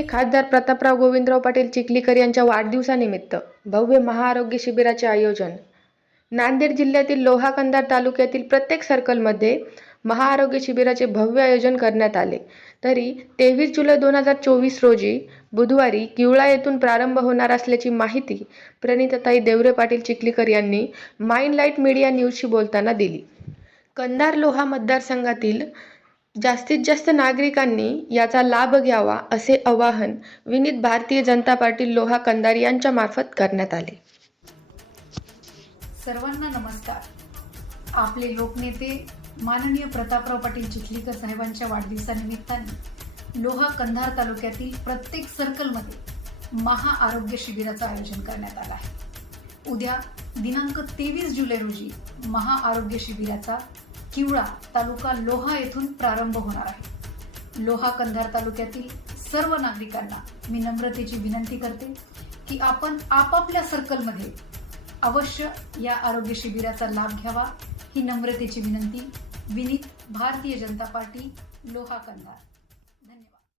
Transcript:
खासदार प्रतापराव गोविंदराव पाटील चिखलीकर यांच्या वाढदिवसानिमित्त भव्य महाआरोग्य शिबिराचे आयोजन. नांदेड जिल्ह्यातील लोहा कंधार तालुक्यातील प्रत्येक सर्कलमध्ये महाआरोग्य शिबिराचे भव्य आयोजन करण्यात आले. तरी तेवीस जुलै दोन हजार चोवीस रोजी बुधवारी किवळा येथून प्रारंभ होणार असल्याची माहिती प्रणितताई देवरे पाटील चिखलीकर यांनी माइंड लाइट मीडिया न्यूजशी बोलताना दिली. कंधार लोहा मतदारसंघातील जास्तीत जास्त नागरिकांनी याचा लाभ घ्यावा असे आवाहन विनीत भारतीय जनता पार्टी लोहा कंधार यांच्या मार्फत करण्यात आले. सर्वांना नमस्कार. आपले लोकनेते माननीय प्रतापराव पाटील चिखलीकर साहेबांच्या वाढदिवसानिमित्ताने लोहा कंधार तालुक्यातील प्रत्येक सर्कलमध्ये महाआरोग्य शिबिराचं आयोजन करण्यात आलं आहे. उद्या दिनांक तेवीस जुलै रोजी महाआरोग्य शिबिराचा किवळा तालुका लोहा येथून प्रारंभ होणार आहे. लोहा कंधार तालुक्यातील सर्व नागरिकांना मी नम्रतेची विनंती करते की आपण आपापल्या सर्कलमध्ये अवश्य या आरोग्य शिबिराचा लाभ घ्यावा ही नम्रतेची विनंती. विनीत भारतीय जनता पार्टी लोहा कंधार.